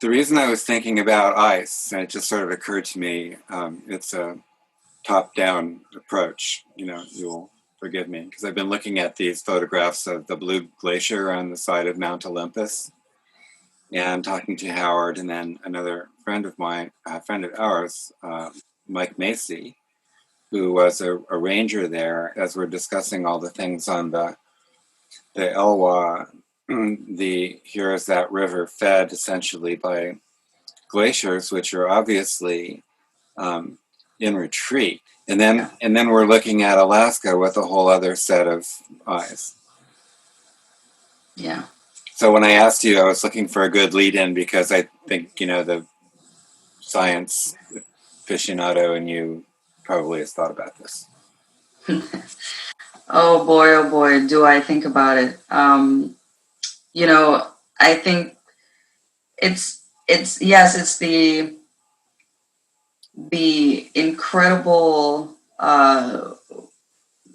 The reason I was thinking about ice, and it just sort of occurred to me, it's a top-down approach. You'll forgive me because I've been looking at these photographs of the blue glacier on the side of Mount Olympus and talking to Howard, and then another friend of mine, a friend of ours, Mike Macy, who was a ranger there, as we're discussing all the things on the Elwha. Here is that river fed essentially by glaciers, which are obviously um, in retreat. Yeah. And then we're looking at Alaska with a whole other set of eyes. Yeah. So when I asked you, I was looking for a good lead in because I think, the science aficionado in you probably has thought about this. Oh boy, do I think about it. You know, I think it's yes, it's the incredible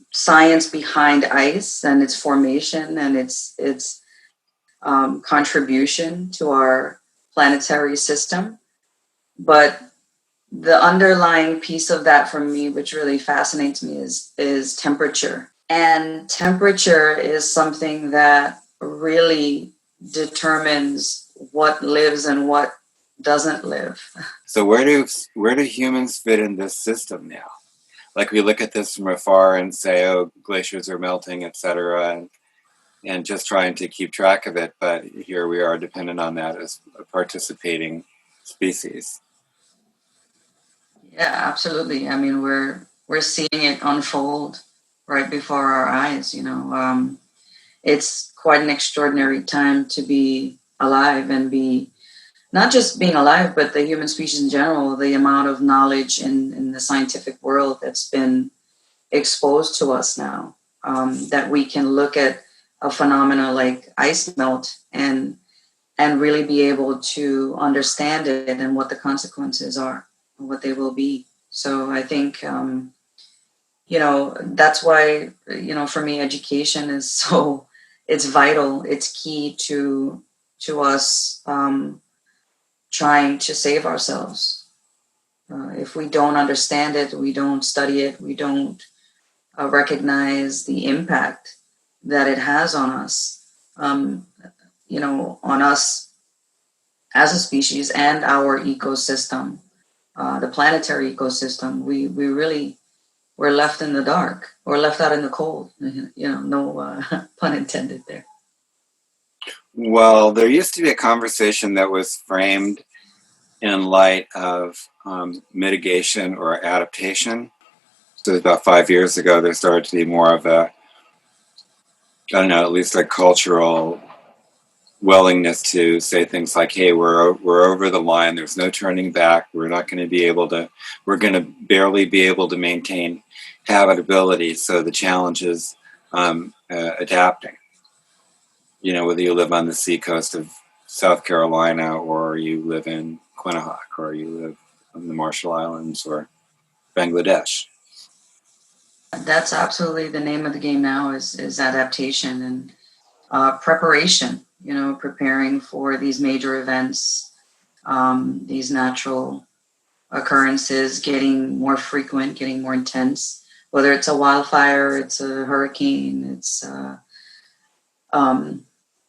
science behind ice and its formation and its contribution to our planetary system. But the underlying piece of that for me, which really fascinates me, is temperature. And temperature is something that really determines what lives and what doesn't live. So where do humans fit in this system now? Like we look at this from afar and say, oh, glaciers are melting, etc., and just trying to keep track of it. But here we are dependent on that as a participating species. Yeah, absolutely. I mean, we're seeing it unfold right before our eyes. It's quite an extraordinary time to be alive and be not just being alive, but the human species in general. The amount of knowledge in the scientific world that's been exposed to us now, that we can look at a phenomena like ice melt and really be able to understand it and what the consequences are, what they will be. So I think, that's why, for me, education is so, it's vital. It's key to us trying to save ourselves. If we don't understand it, we don't study it, we don't recognize the impact that it has on us, on us as a species and our ecosystem, the planetary ecosystem. We really we're left in the dark or left out in the cold. No pun intended there. Well, there used to be a conversation that was framed in light of mitigation or adaptation. So about 5 years ago, there started to be more of a, I don't know, at least a cultural willingness to say things like, "Hey, we're over the line. There's no turning back. We're not going to be able to. We're going to barely be able to maintain habitability. So the challenge is adapting. Whether you live on the seacoast of South Carolina or you live in Quinnipiac or you live on the Marshall Islands or Bangladesh." That's absolutely the name of the game now is adaptation and preparation. Preparing for these major events, these natural occurrences getting more frequent, getting more intense. Whether it's a wildfire, it's a hurricane, it's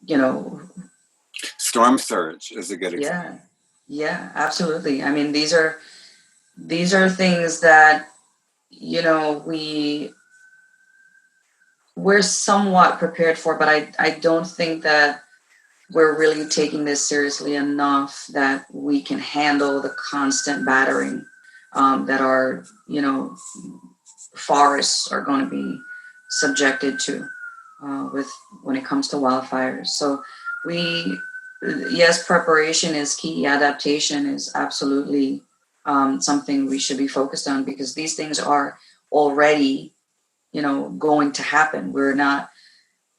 you know, Storm surge is a good example. yeah, yeah, absolutely. I mean, these are things that we're somewhat prepared for, but I don't think that we're really taking this seriously enough that we can handle the constant battering that our forests are going to be subjected to with when it comes to wildfires. So we yes, preparation is key. Adaptation is absolutely something we should be focused on because these things are already going to happen. We're not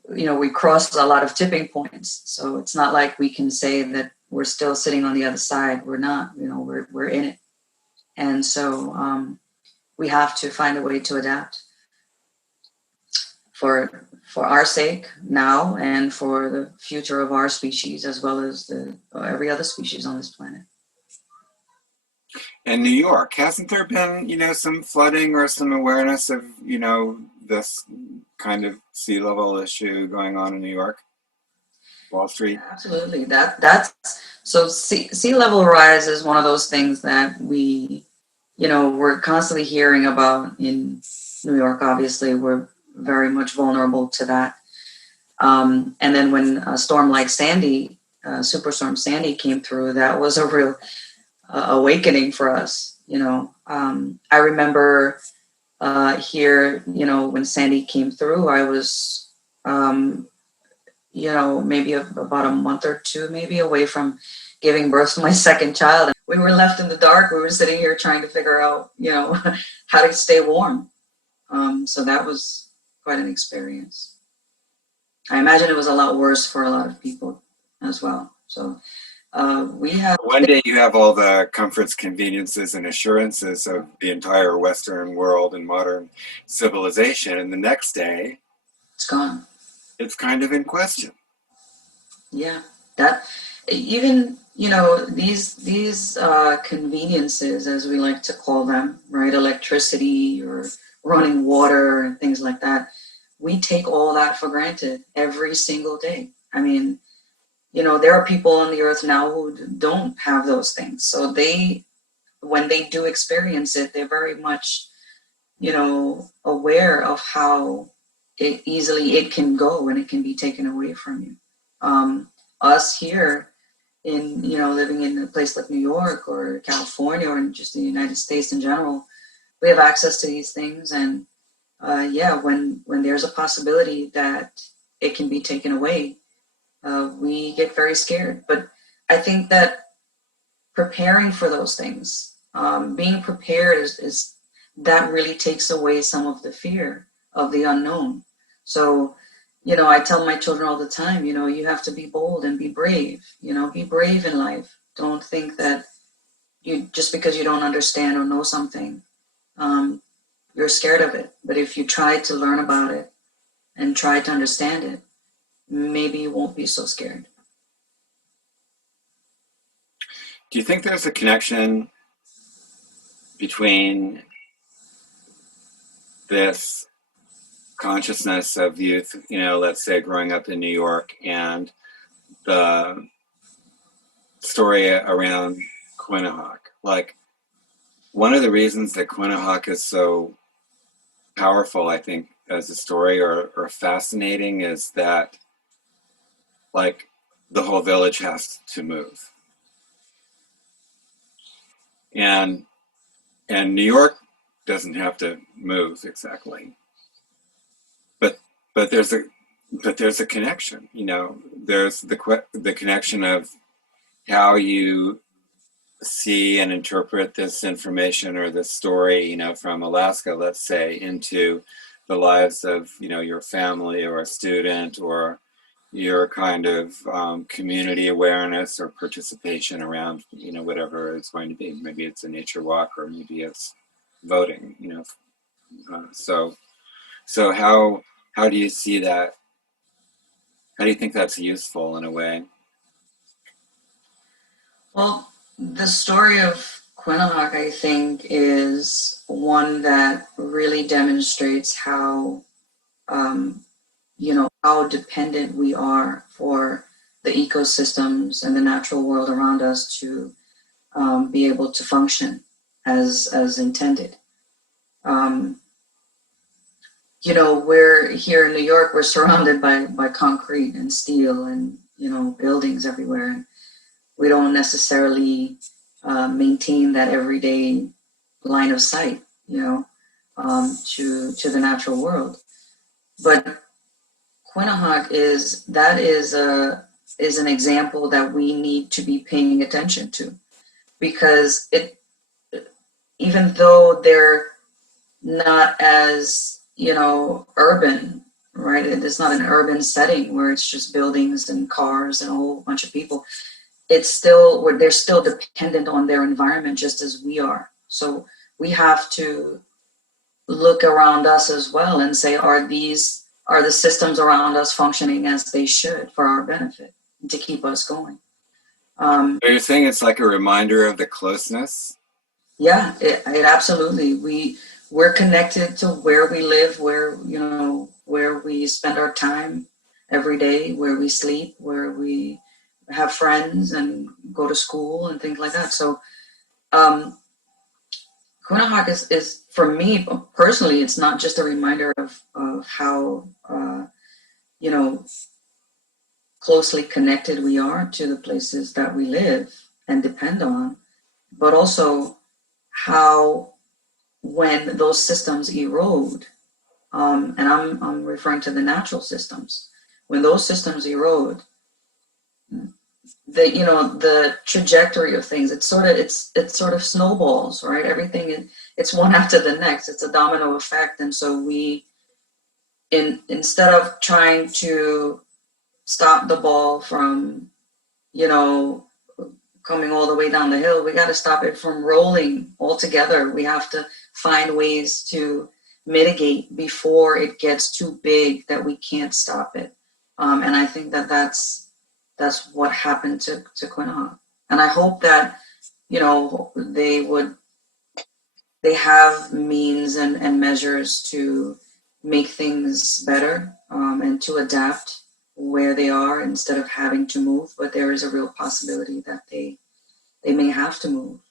we crossed a lot of tipping points, so it's not like we can say that we're still sitting on the other side. We're not. We're in it, and so we have to find a way to adapt for for our sake now and for the future of our species as well as every other species on this planet. And New York, hasn't there been, some flooding or some awareness of, this kind of sea level issue going on in New York, Wall Street? Absolutely. That's so sea level rise is one of those things that we're constantly hearing about in New York. Obviously, we're very much vulnerable to that. And then when a storm like Sandy, Superstorm Sandy came through, that was a real awakening for us. I remember here, when Sandy came through, I was, maybe about a month or two, maybe away from giving birth to my second child. And we were left in the dark. We were sitting here trying to figure out, how to stay warm. So that was quite an experience. I imagine it was a lot worse for a lot of people as well. So we have one day you have all the comforts, conveniences, and assurances of the entire Western world and modern civilization, and the next day it's gone. It's kind of in question. Yeah, that even these conveniences, as we like to call them, right? Electricity or running water and things like that. We take all that for granted every single day. I mean, there are people on the earth now who don't have those things. So when they do experience it, they're very much, aware of how easily it can go and it can be taken away from you. Us here in, living in a place like New York or California or just the United States in general, we have access to these things. And when there's a possibility that it can be taken away, we get very scared. But I think that preparing for those things, being prepared is that really takes away some of the fear of the unknown. So, I tell my children all the time, you have to be bold and be brave, be brave in life. Don't think that just because you don't understand or know something, you're scared of it. But if you try to learn about it and try to understand it, maybe you won't be so scared. Do you think there's a connection between this consciousness of youth, let's say growing up in New York, and the story around Quinnipiac? Like, one of the reasons that Quinnipiac is so powerful, I think, as a story or fascinating is that, like, the whole village has to move. And New York doesn't have to move exactly. But there's a connection, there's the connection of how you see and interpret this information or this story, from Alaska, let's say, into the lives of, your family or a student or your kind of community awareness or participation around, whatever it's going to be. Maybe it's a nature walk or maybe it's voting, so how do you see that? How do you think that's useful in a way? Well, the story of Quinnipiac, I think, is one that really demonstrates how, how dependent we are for the ecosystems and the natural world around us to be able to function as intended. We're here in New York, we're surrounded by concrete and steel and, buildings everywhere. And we don't necessarily maintain that everyday line of sight, to the natural world. But Quinnipiac is an example that we need to be paying attention to, because even though they're not as urban, right? It's not an urban setting where it's just buildings and cars and a whole bunch of people. It's still where they're still dependent on their environment just as we are. So we have to look around us as well and say, are these are the systems around us functioning as they should for our benefit to keep us going. So you're saying it's like a reminder of the closeness? Yeah, it absolutely. We're connected to where we live, where, you know, where we spend our time every day, where we sleep, where we have friends and go to school and things like that. So Quinnahock is for me personally, it's not just a reminder of how you know, closely connected we are to the places that we live and depend on, but also how when those systems erode, and I'm referring to the natural systems, when those systems erode, the trajectory of things, it's sort of snowballs, right? Everything it's one after the next. It's a domino effect, and so instead of trying to stop the ball from, you know, coming all the way down the hill, we got to stop it from rolling altogether. We have to find ways to mitigate before it gets too big that we can't stop it. And I think that's what happened to Quinnahock. And I hope that, you know, they have means and measures to make things better, and to adapt where they are instead of having to move. But there is a real possibility that they may have to move,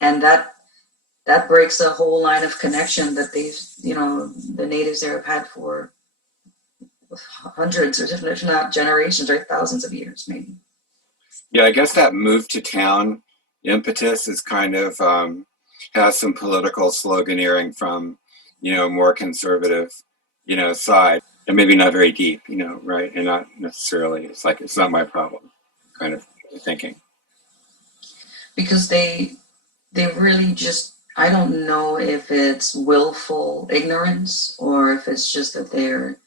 and that breaks a whole line of connection that the natives there have had for hundreds, or if not generations, or thousands of years, maybe. Yeah, I guess that move to town impetus is kind of has some political sloganeering from, more conservative, side, and maybe not very deep, right? And not necessarily, it's not my problem kind of thinking. Because they really just, I don't know if it's willful ignorance or if it's just that they're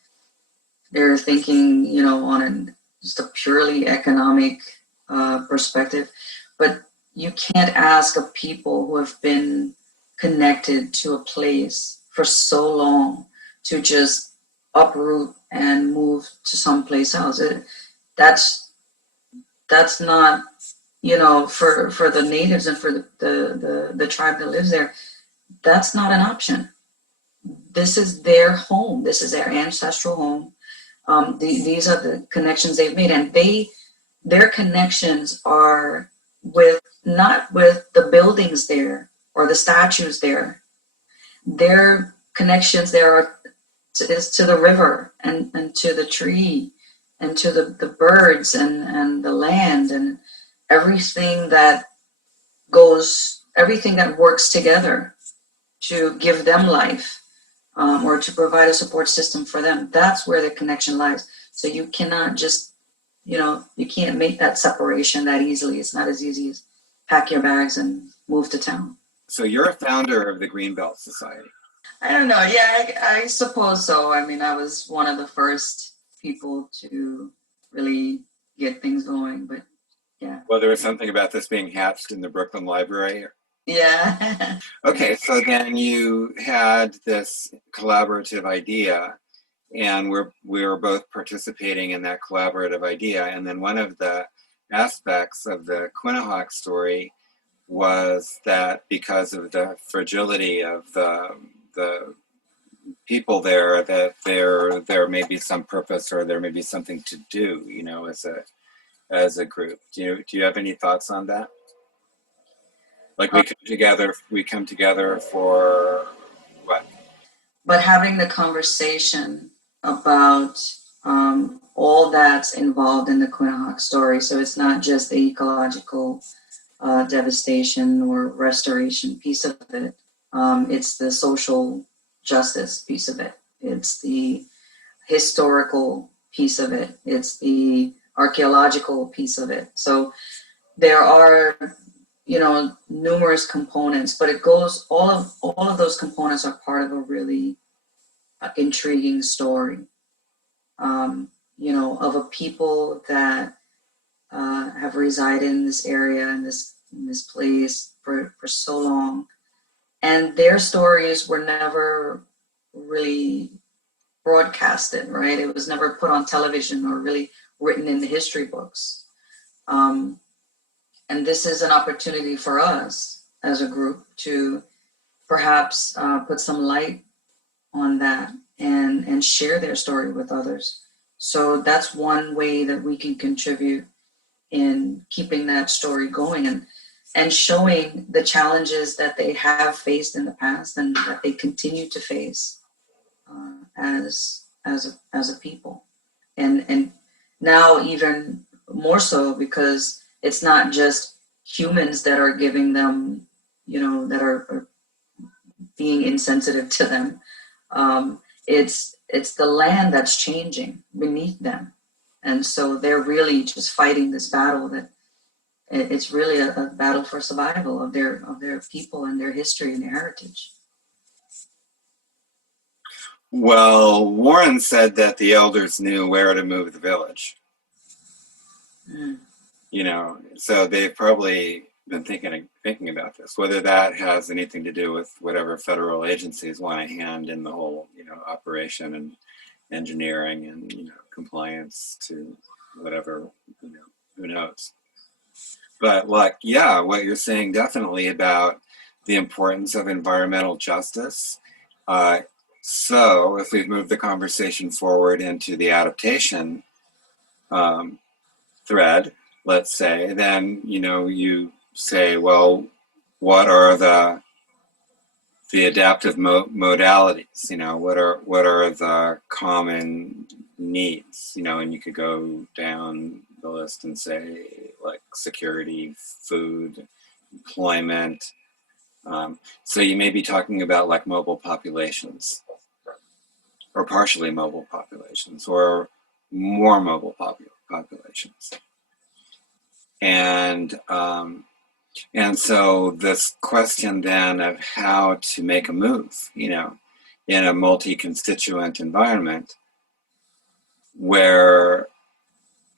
thinking, on just a purely economic perspective. But you can't ask of people who have been connected to a place for so long to just uproot and move to someplace else. That's not, for the natives and for the tribe that lives there, that's not an option. This is their home. This is their ancestral home. These are the connections they've made, and their connections are not with the buildings there or the statues there. Their connections there is to the river and to the tree and to the birds and the land and everything that works together to give them life, or to provide a support system for them. That's where the connection lies. So you cannot just, you can't make that separation that easily. It's not as easy as pack your bags and move to town. So you're a founder of the Greenbelt Society. I don't know. Yeah, I suppose so. I mean, I was one of the first people to really get things going, but yeah. Well, there was something about this being hatched in the Brooklyn Library. Yeah. Okay, so then you had this collaborative idea, and we were both participating in that collaborative idea. And then one of the aspects of the Quinnahock story was that because of the fragility of the people there, that there may be some purpose, or there may be something to do, as a group. Do you have any thoughts on that? Like we come together for what? But having the conversation about all that's involved in the Quinnahock story. So it's not just the ecological devastation or restoration piece of it. It's the social justice piece of it. It's the historical piece of it. It's the archaeological piece of it. So there are, numerous components, but it goes, all of those components are part of a really intriguing story, of a people that have resided in this area, in this place for so long, and their stories were never really broadcasted, right? It was never put on television or really written in the history books. And this is an opportunity for us as a group to perhaps put some light on that and share their story with others. So that's one way that we can contribute in keeping that story going and showing the challenges that they have faced in the past and that they continue to face as a people. And now even more so, because it's not just humans that are giving them, that are being insensitive to them. It's the land that's changing beneath them. And so they're really just fighting this battle that it's really a battle for survival of their people and their history and their heritage. Well, Warren said that the elders knew where to move the village. So they've probably been thinking about this, whether that has anything to do with whatever federal agencies want a hand in the whole, operation and engineering and, compliance to whatever, who knows. But what you're saying definitely about the importance of environmental justice. So if we've moved the conversation forward into the adaptation thread, let's say, then, you say, well, what are the adaptive modalities? What are the common needs? And you could go down the list and say, like, security, food, employment. So you may be talking about like mobile populations, or partially mobile populations, or more mobile populations. And so this question then of how to make a move, in a multi-constituent environment, where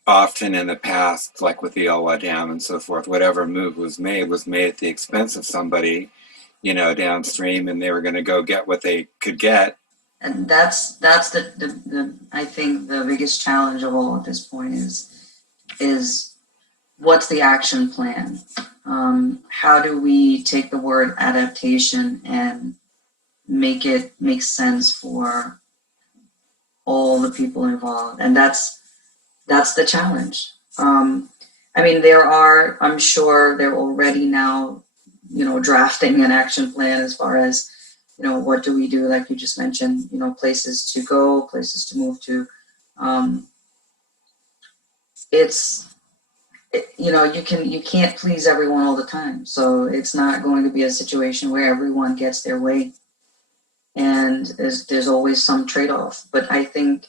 often in the past, like with the Elwha Dam and so forth, whatever move was made at the expense of somebody, downstream, and they were going to go get what they could get. And that's the I think the biggest challenge of all at this point is what's the action plan? How do we take the word adaptation and make it make sense for all the people involved? And that's the challenge. I'm sure they're already now, drafting an action plan as far as, what do we do? Like you just mentioned, places to go, places to move to. You can't please everyone all the time. So it's not going to be a situation where everyone gets their way. And there's always some trade-off. But I think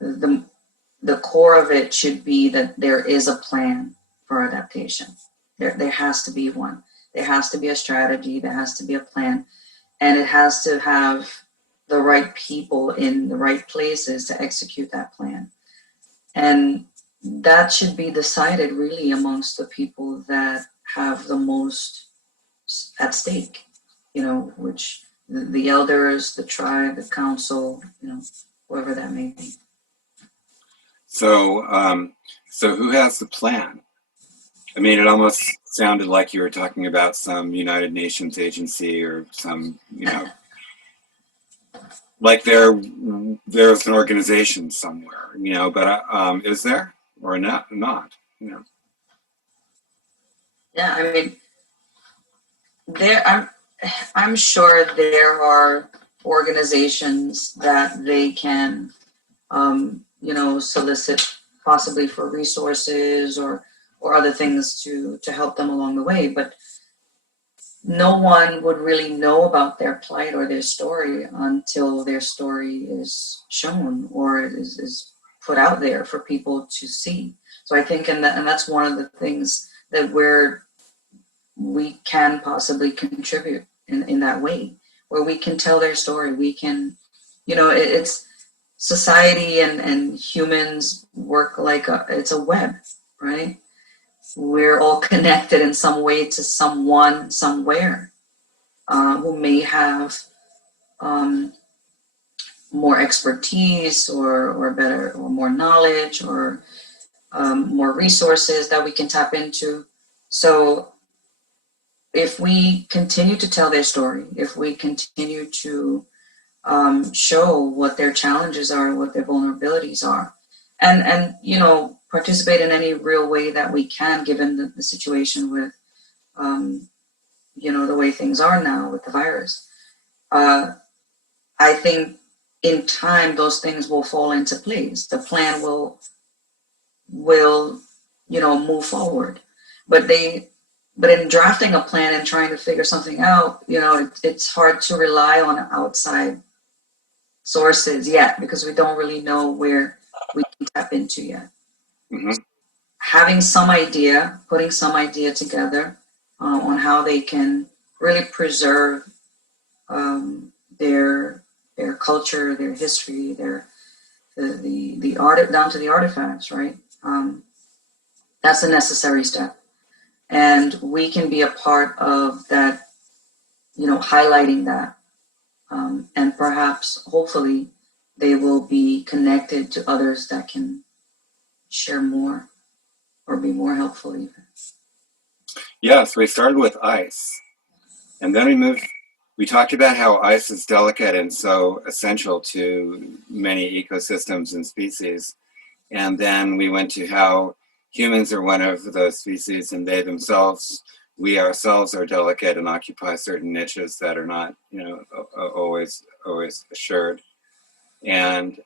the core of it should be that there is a plan for adaptation. There has to be one. There has to be a strategy. There has to be a plan. And it has to have the right people in the right places to execute that plan. And that should be decided really amongst the people that have the most at stake, which the elders, the tribe, the council, whoever that may be. So who has the plan? I mean, it almost sounded like you were talking about some United Nations agency or some, like there's an organization somewhere, but is there or not? Yeah, I'm sure there are organizations that they can, solicit possibly for resources or other things to help them along the way. But no one would really know about their plight or their story until their story is shown or is put out there for people to see. So I think, and that's one of the things that we can possibly contribute in that way, where we can tell their story. We can, it's society and humans work like it's a web, right? We're all connected in some way to someone somewhere who may have more expertise or better or more knowledge or more resources that we can tap into. So if we continue to tell their story, if we continue to show what their challenges are, what their vulnerabilities are, and participate in any real way that we can, given the situation with the way things are now with the virus. I think in time those things will fall into place. The plan will move forward. But in drafting a plan and trying to figure something out, it's hard to rely on outside sources yet, because we don't really know where we can tap into yet. Mm-hmm. Having some idea, putting some idea together on how they can really preserve their culture, their history, the art down to the artifacts, right? That's a necessary step, and we can be a part of that, highlighting that, and perhaps, hopefully, they will be connected to others that can share more or be more helpful even. Yeah, so we started with ice, and then we talked about how ice is delicate and so essential to many ecosystems and species. And then we went to how humans are one of those species, and we ourselves are delicate and occupy certain niches that are not, always assured. And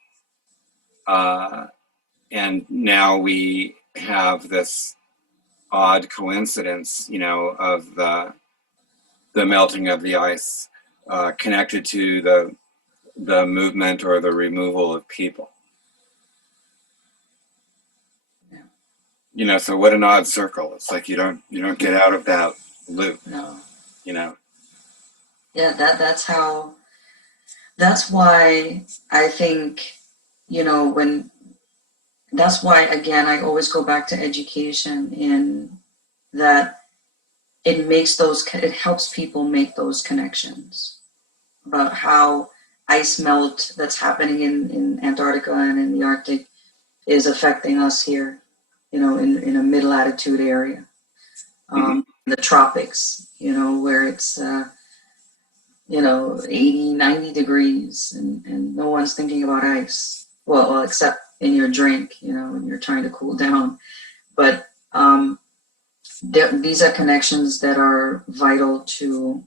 now we have this odd coincidence, of the melting of the ice connected to the movement or the removal of people. So what an odd circle. It's like you don't get out of that loop. No. Yeah, that's why I think, that's why, again, I always go back to education, in that it helps people make those connections about how ice melt that's happening in Antarctica and in the Arctic is affecting us here, in a mid-latitude area. The tropics, where it's 80, 90 degrees, and no one's thinking about ice. Well, except in your drink, when you're trying to cool down. But these are connections that are vital to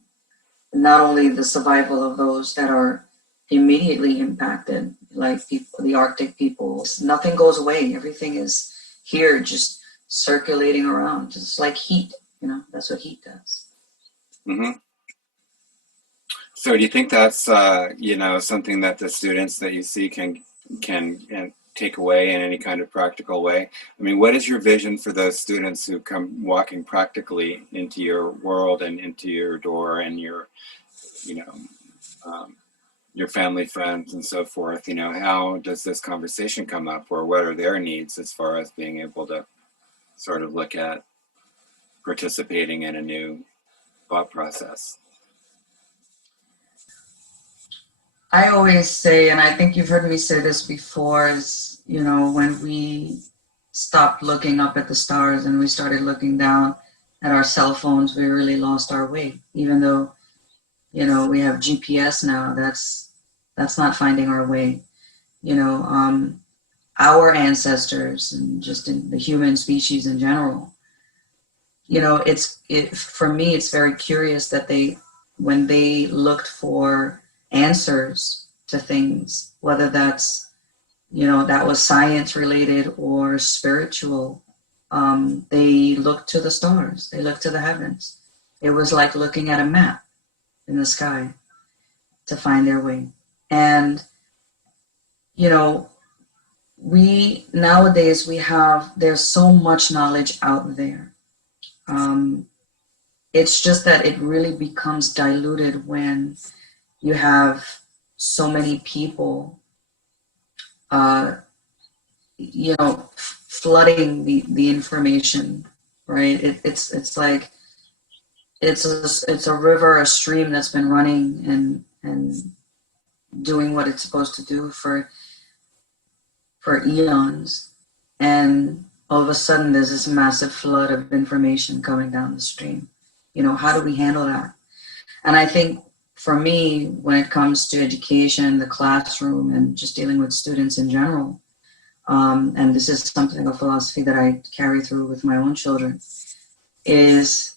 not only the survival of those that are immediately impacted, like the Arctic people. Nothing goes away. Everything is here, just circulating around, just like heat. That's what heat does. Mm-hmm. So do you think that's something that the students that you see can take away in any kind of practical way? I mean, what is your vision for those students who come walking practically into your world and into your door and your family, friends, and so forth? How does this conversation come up, or what are their needs as far as being able to sort of look at participating in a new thought process? I always say, and I think you've heard me say this before, is, when we stopped looking up at the stars and we started looking down at our cell phones, we really lost our way. Even though, we have GPS now, that's not finding our way. Our ancestors, and just in the human species in general, for me, it's very curious that when they looked for answers to things, whether that's, that was science related or spiritual, they looked to the stars, they looked to the heavens. It was like looking at a map in the sky to find their way. And, nowadays there's so much knowledge out there. It's just that it really becomes diluted when you have so many people, flooding the information, right? It's like it's a river, a stream that's been running and doing what it's supposed to do for eons, and all of a sudden there's this massive flood of information coming down the stream. You know, how do we handle that? And I think for me, when it comes to education, the classroom, and just dealing with students in general, and this is something, a philosophy that I carry through with my own children, is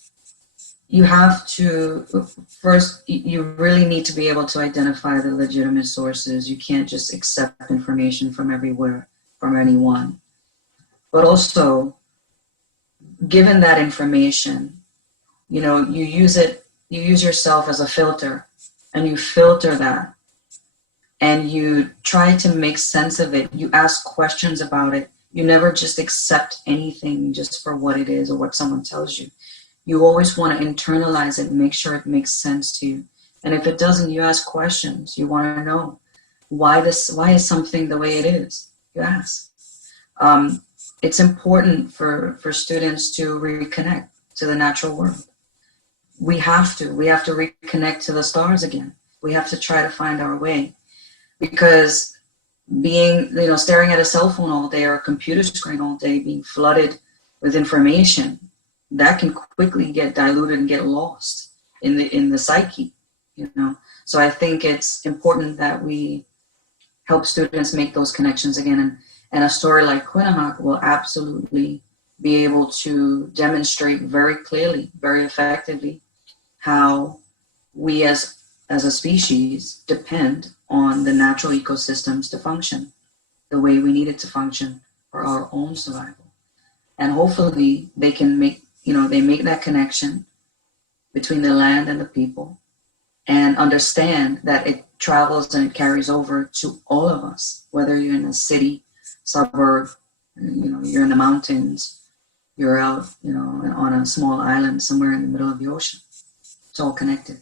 you have to, first, you really need to be able to identify the legitimate sources. You can't just accept information from everywhere, from anyone. But also, given that information, you know, you use yourself as a filter, and you filter that, and you try to make sense of it. You ask questions about it. You never just accept anything just for what it is or what someone tells you. You always want to internalize it and make sure it makes sense to you. And if it doesn't, you ask questions. You want to know why is something the way it is? You ask. It's important for students to reconnect to the natural world. We have to reconnect to the stars again. We have to try to find our way, because staring at a cell phone all day or a computer screen all day, being flooded with information, that can quickly get diluted and get lost in the psyche, you know. So I think it's important that we help students make those connections again. And a story like Quinnipiac will absolutely be able to demonstrate very clearly, very effectively, how we as a species depend on the natural ecosystems to function the way we need it to function for our own survival. And hopefully they can make that connection between the land and the people, and understand that it travels and it carries over to all of us, whether you're in a city, suburb, you're in the mountains, you're out, on a small island somewhere in the middle of the ocean. It's all connected.